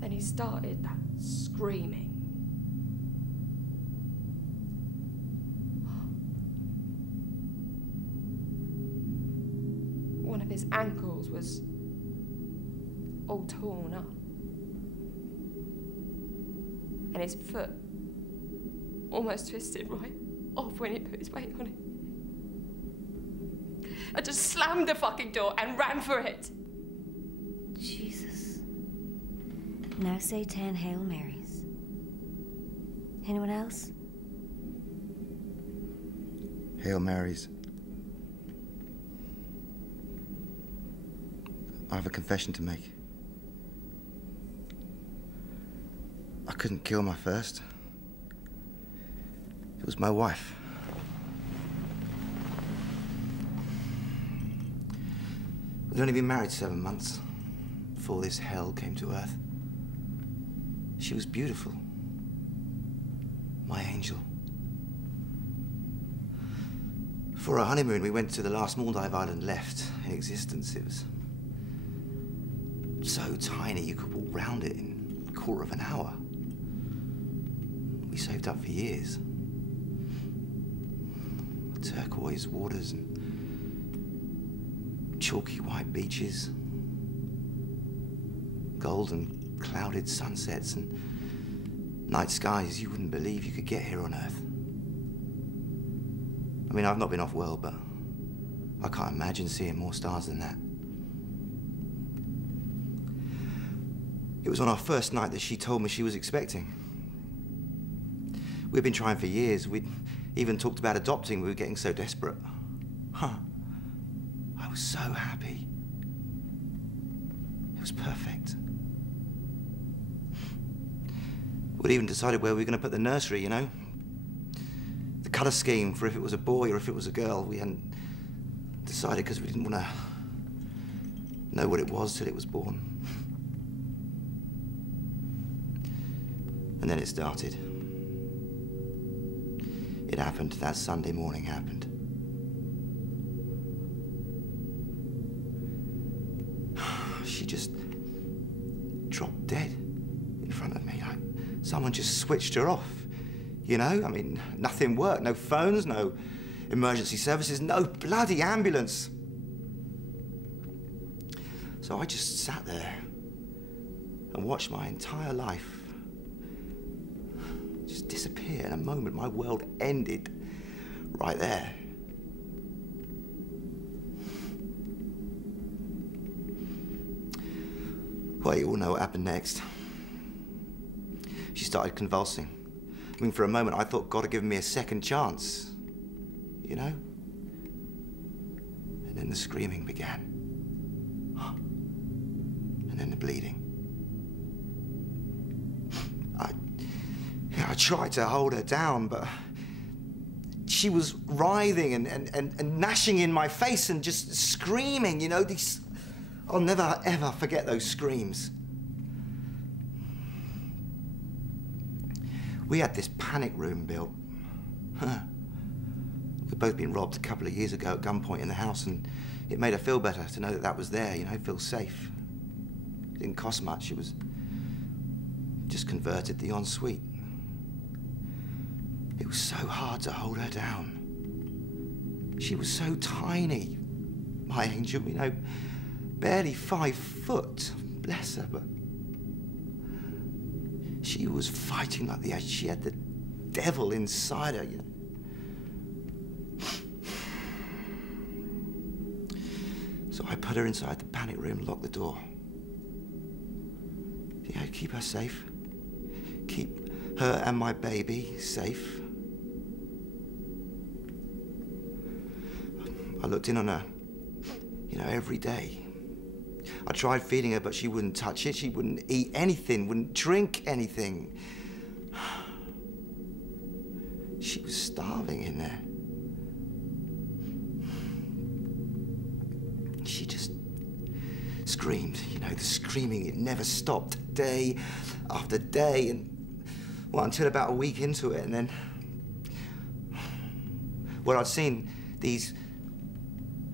then he started that screaming. One of his ankles was all torn up, and his foot almost twisted right off when he put his weight on it. I just slammed the fucking door and ran for it. Jesus. Now say 10 Hail Marys. Anyone else? Hail Marys. I have a confession to make. I couldn't kill my first. It was my wife. We'd only been married 7 months before this hell came to earth. She was beautiful. My angel. For our honeymoon, we went to the last Maldive island left in existence. It was so tiny you could walk round it in a quarter of an hour. We saved up for years. Turquoise waters and chalky white beaches, golden clouded sunsets and night skies you wouldn't believe you could get here on Earth. I mean, I've not been off world, but I can't imagine seeing more stars than that. It was on our first night that she told me she was expecting. We'd been trying for years. We'd even talked about adopting. We were getting so desperate. I was so happy. It was perfect. We'd even decided where we were going to put the nursery, you know? The colour scheme for if it was a boy or if it was a girl. We hadn't decided because we didn't want to know what it was till it was born. And then it started. It happened. That Sunday morning happened. someone just switched her off, you know? I mean, nothing worked, no phones, no emergency services, no bloody ambulance. So I just sat there and watched my entire life just disappear in a moment. My world ended right there. Well, you all know what happened next. She started convulsing. I mean, for a moment, I thought God had given me a second chance, you know? And then the screaming began. And then the bleeding. I tried to hold her down, but she was writhing and gnashing in my face and just screaming, you know, these... I'll never, ever forget those screams. We had this panic room built. We'd both been robbed a couple of years ago at gunpoint in the house, and it made her feel better to know that that was there, you know, feel safe. It didn't cost much. It was just converted the ensuite. It was so hard to hold her down. She was so tiny, my angel, you know, barely 5 foot, bless her, but she was fighting like she had the devil inside her, you know. So I put her inside the panic room, locked the door. You know, keep her safe. Keep her and my baby safe. I looked in on her, you know, every day. I tried feeding her, but she wouldn't touch it. She wouldn't eat anything, wouldn't drink anything. She was starving in there. She just screamed, you know, the screaming, it never stopped, day after day, and, well, until about a week into it, and then, well, I'd seen these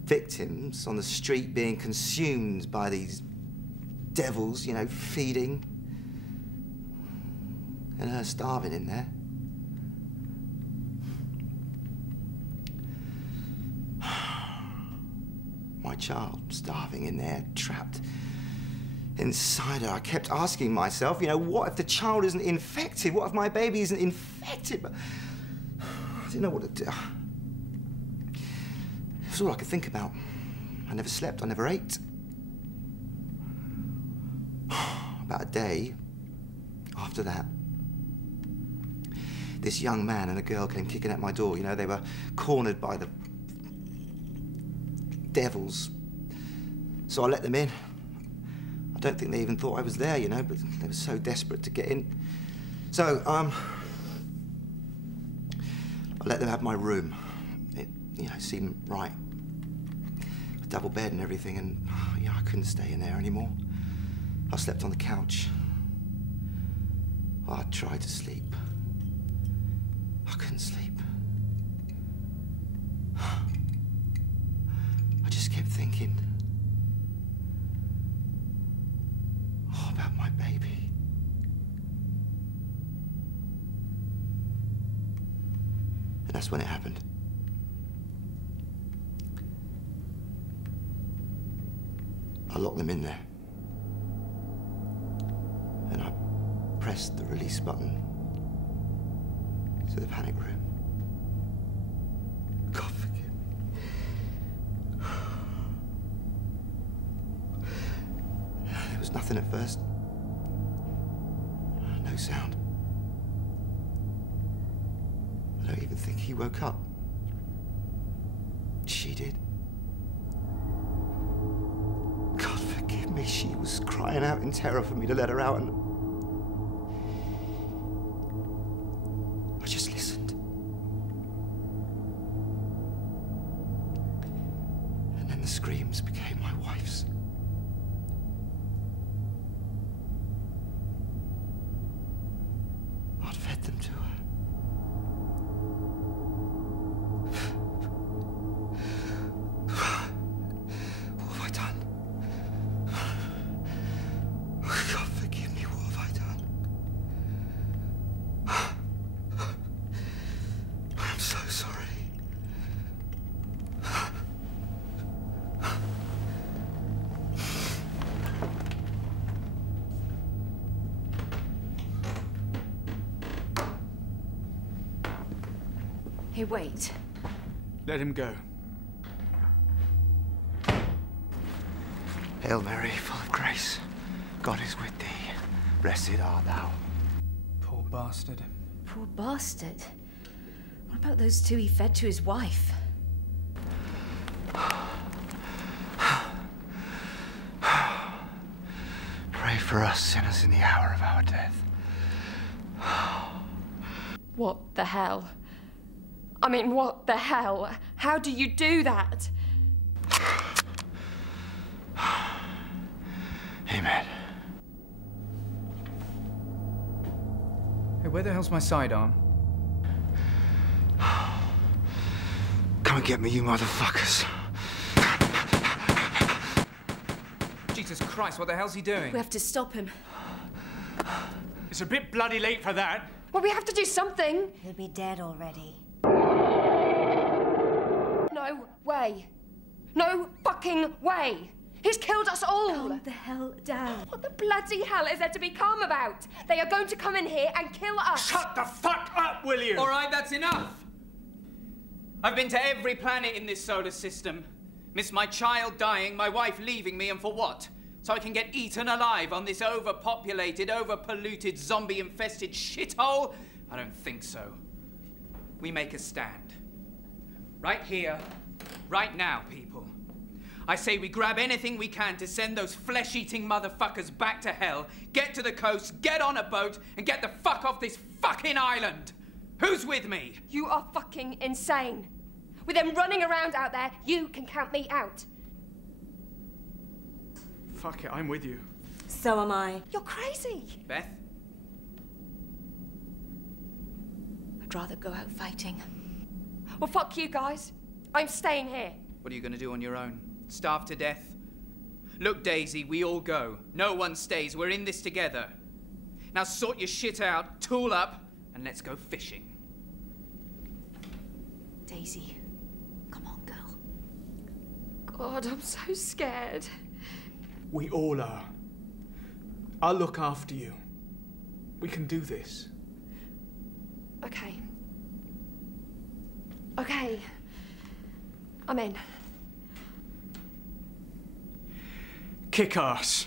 victims on the street being consumed by these devils, you know, feeding, and her starving in there. My child starving in there, trapped inside her. I kept asking myself, you know, what if the child isn't infected? What if my baby isn't infected? But I didn't know what to do. It was all I could think about. I never slept, I never ate. About a day after that, this young man and a girl came kicking at my door. You know, they were cornered by the devils. So I let them in. I don't think they even thought I was there, you know, but they were so desperate to get in. So, I let them have my room. It, you know, seemed right. A double bed and everything, and yeah, I couldn't stay in there anymore. I slept on the couch. I tried to sleep. I couldn't sleep. I just kept thinking about my baby. And that's when it happened. I locked them in there. And I pressed the release button to the panic room. God forgive me. There was nothing at first. No sound. I don't even think he woke up. She did. God forgive me, she was crying out in terror for me to let her out, and I just listened. And then the screams became my wife's. I'd fed them to her. What have I done? God forgive me, what have I done? Hey, wait. Let him go. Hail Mary, full of grace. God is with thee. Blessed art thou. Poor bastard. Poor bastard. What about those two he fed to his wife? Pray for us sinners in the hour of our death. What the hell? I mean, what the hell? How do you do that? Amen. Hey, where the hell's my sidearm? Come and get me, you motherfuckers. Jesus Christ, what the hell's he doing? We have to stop him. It's a bit bloody late for that. Well, we have to do something. He'll be dead already. No way. No fucking way. He's killed us all. Calm the hell down. What the bloody hell is there to be calm about? They are going to come in here and kill us. Shut the fuck up, will you? All right, that's enough. I've been to every planet in this solar system. Missed my child dying, my wife leaving me, and for what? So I can get eaten alive on this overpopulated, overpolluted, zombie-infested shithole? I don't think so. We make a stand. Right here, right now, people. I say we grab anything we can to send those flesh-eating motherfuckers back to hell, get to the coast, get on a boat, and get the fuck off this fucking island! Who's with me? You are fucking insane. With them running around out there, you can count me out. Fuck it, I'm with you. So am I. You're crazy. Beth? I'd rather go out fighting. Well, fuck you guys. I'm staying here. What are you gonna do on your own? Starve to death? Look, Daisy, we all go. No one stays. We're in this together. Now sort your shit out, tool up, and let's go fishing. Daisy, come on, girl. God, I'm so scared. We all are. I'll look after you. We can do this. Okay. Okay. I'm in. Kick ass.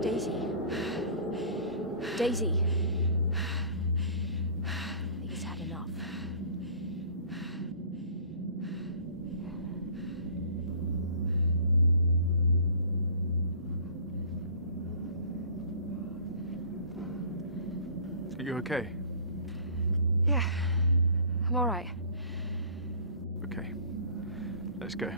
Daisy. Daisy. I think he's had enough. Are you okay? Yeah. I'm all right. Okay. Let's go.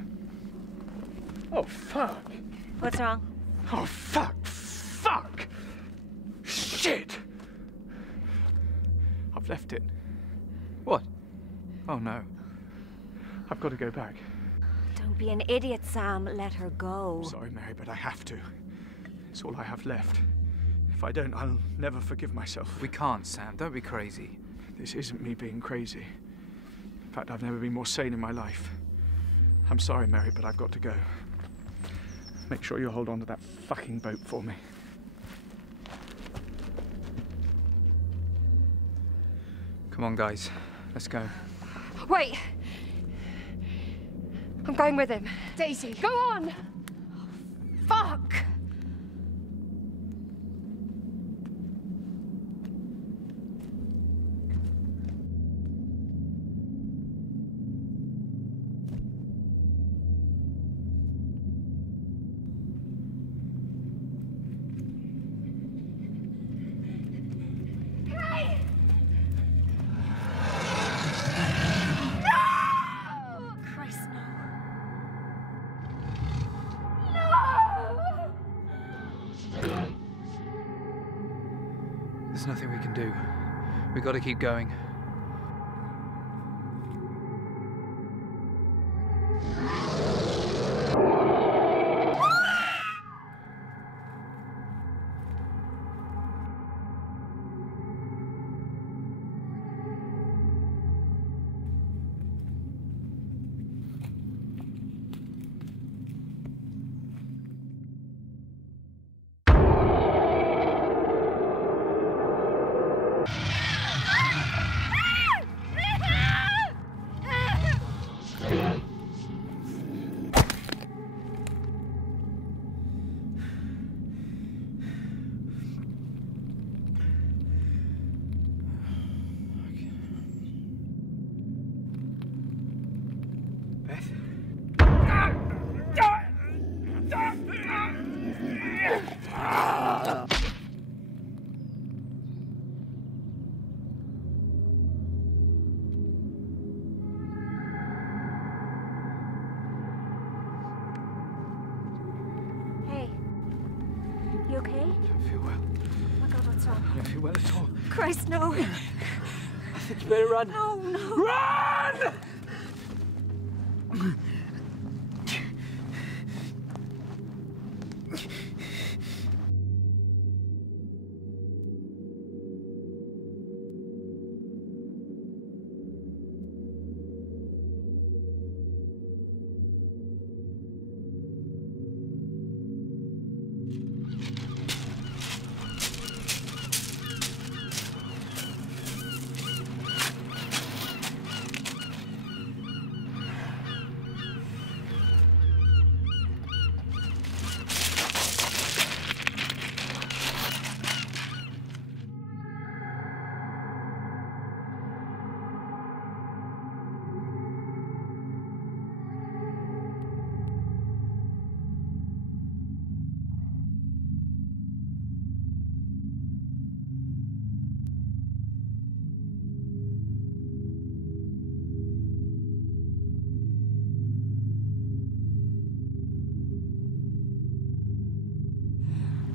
Oh, fuck. What's wrong? Oh, fuck. Fuck! Shit! I've left it. What? Oh, no. I've got to go back. Don't be an idiot, Sam. Let her go. Sorry, Mary, but I have to. It's all I have left. If I don't, I'll never forgive myself. We can't, Sam. Don't be crazy. This isn't me being crazy. In fact, I've never been more sane in my life. I'm sorry, Mary, but I've got to go. Make sure you hold on to that fucking boat for me. Come on, guys. Let's go. Wait. I'm going with him. Daisy, go on. Fuck. There's nothing we can do. We've got to keep going. too well at all. Christ, no. I think you better run. No, no. Run!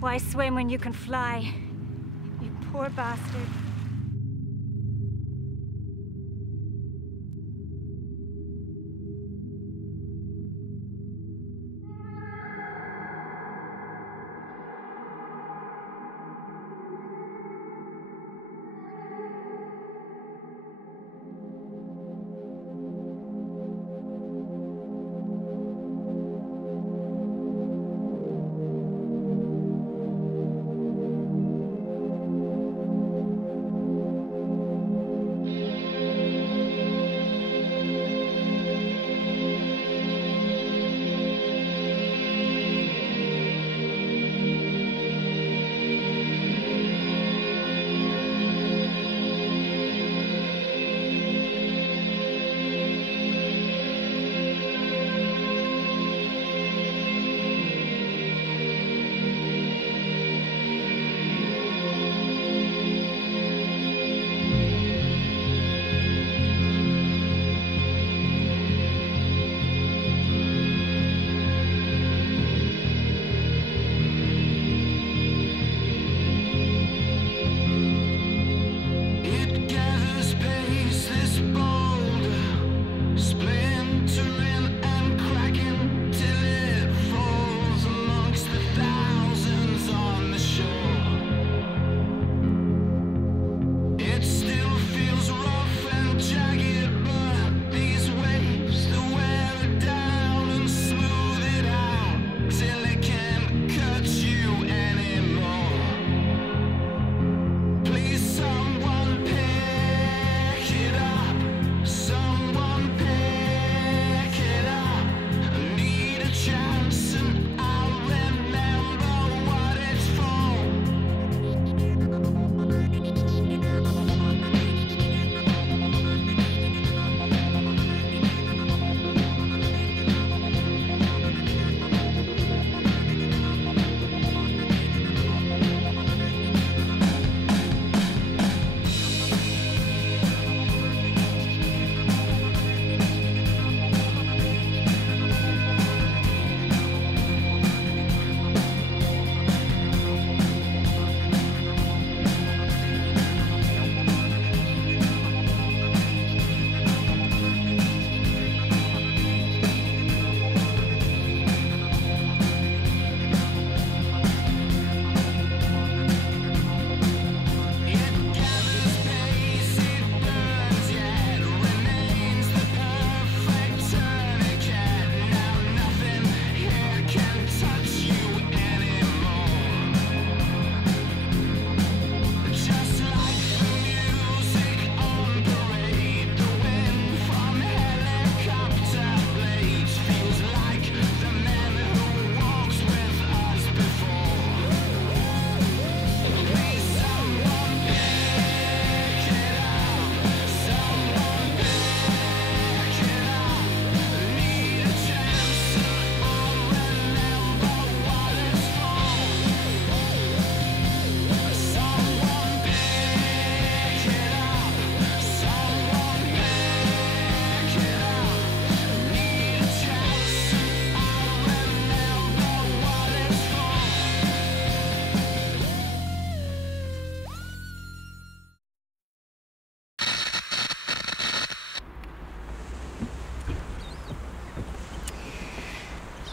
Why swim when you can fly? You poor bastard.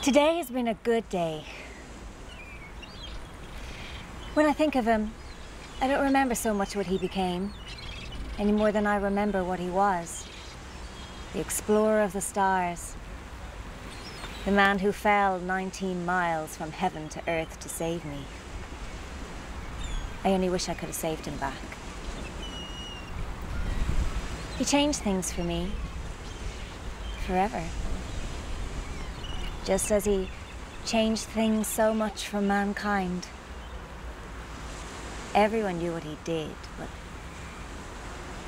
Today has been a good day. When I think of him, I don't remember so much what he became, any more than I remember what he was. The explorer of the stars. The man who fell 19 miles from heaven to earth to save me. I only wish I could have saved him back. He changed things for me. Forever. Just as he changed things so much for mankind. Everyone knew what he did, but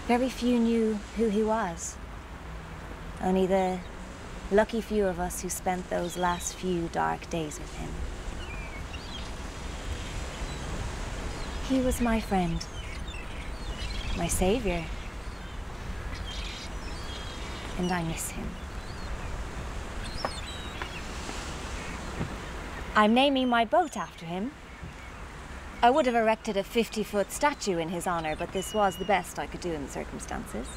very few knew who he was. Only the lucky few of us who spent those last few dark days with him. He was my friend, my savior, and I miss him. I'm naming my boat after him. I would have erected a 50-foot statue in his honor, but this was the best I could do in the circumstances.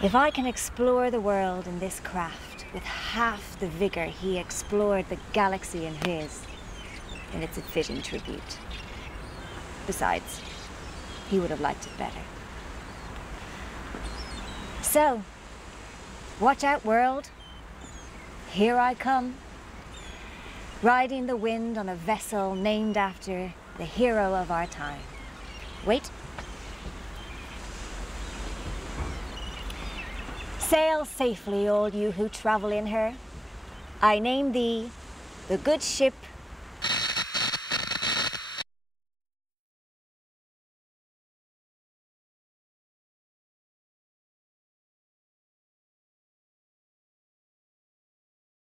If I can explore the world in this craft with half the vigor he explored the galaxy in his, then it's a fitting tribute. Besides, he would have liked it better. So, watch out, world. Here I come. Riding the wind on a vessel named after the hero of our time. Wait. Sail safely, all you who travel in her. I name thee the good ship